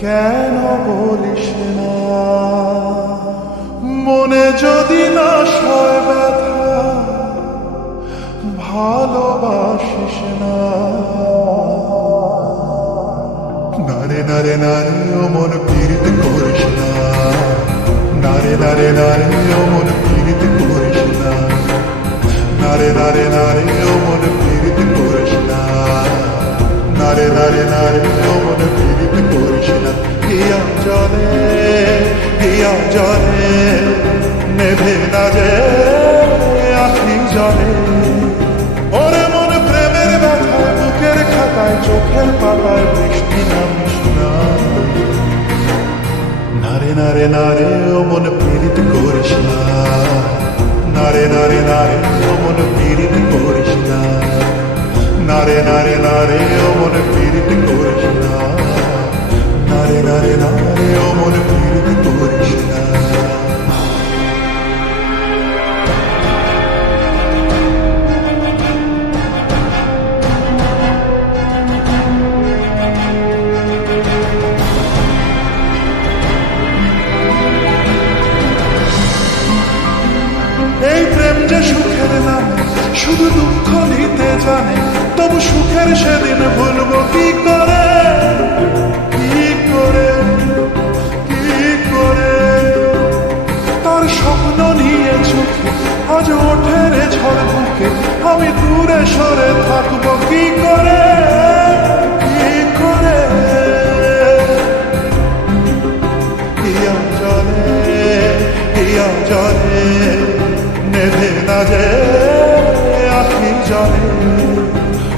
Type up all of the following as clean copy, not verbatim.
কেন বলিস না মনে যদি না সয় ব্যথা ভালোবাসিস না নারে নারে নারে ও মন পীড়িত করিস না নারে নারে নারে ও মন পীড়িত করিস না নারে নারে নারে ও মন পীড়িত করিস না নারে নারে নারে ও মন পীড়িত করিস না হিয়া জলে নেভে না যে আখি জলে ওরে মন প্রেমের ব্যথায় বুকের খাতায় চোখের পাতায় বৃষ্টি নামিস না নারে নারে নারে ও মন পীড়িত করিস না নারে নারে নারে ও মন পীড়িত করিস না নারে নারে নারে ও মন পীড়িত করিস না নারে নারে নারে ও মন পীড়িত করিস না এই প্রেম যে সুখের নামে শুধু দুঃখ দিতে জানে তবু সুখের সেদিন ভুলবো কি করে কি করে কি করে তার স্বপ্ন নিয়ে চোখে আজ ওঠে রে ঝড় বুকে আমি দূরে সরে থাকবো কি করে কি করে হিয়া জলে নেভে না যে আখি জলে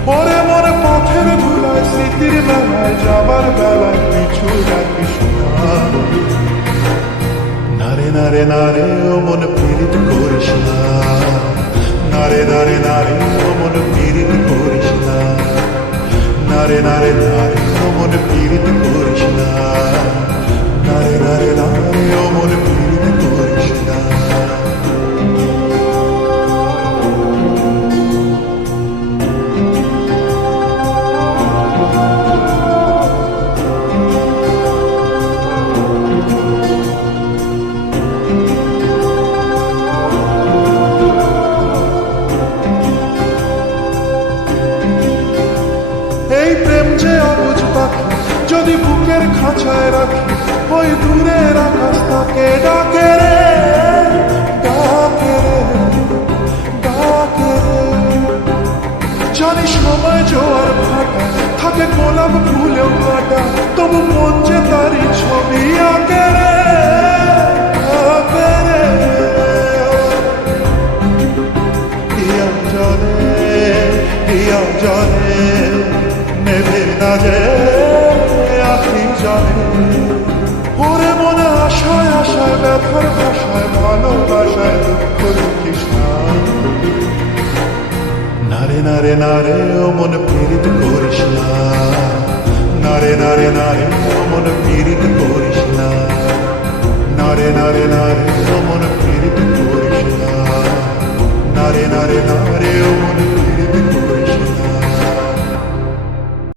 ওরে মনে পথের ধুলায় স্মৃতির বেলায় যাবার বেলায় পিছু রাখিস না নারে নারে নারে ও মন পীড়িত করিস না নারে নারে নারে ও মন পীড়িত করিস না নারে নারে নারে ও মন পীড়িত করিস না নারে নারে নারে ও মন পীড়িত করিস না এই প্রেম যে অবুঝ পাখি যদি বুকের খাঁচায় রাখি ওই দূরের আকাশ তাকে ডাকে রে ডাকে রে ডাকে রে জানি সময় জোয়ার ভাটা থাকে গোলাপ ফুলেও কাটা তবু মন যে তারই ছবি আঁকে রে আঁকে রে হিয়া জলে নেভে না যে আখি জলে ওরে মনে আশায় আশায় ব্যথার ভাষায় ভালোবাসায় দুঃখ দেখিস না নারে নারে নারে ও মন পীড়িত করিস না নারে নারে নারে ও মন পীড়িত করিস না নারে নারে নারে ও মন পীড়িত করিস না নারে নারে নারে ও মন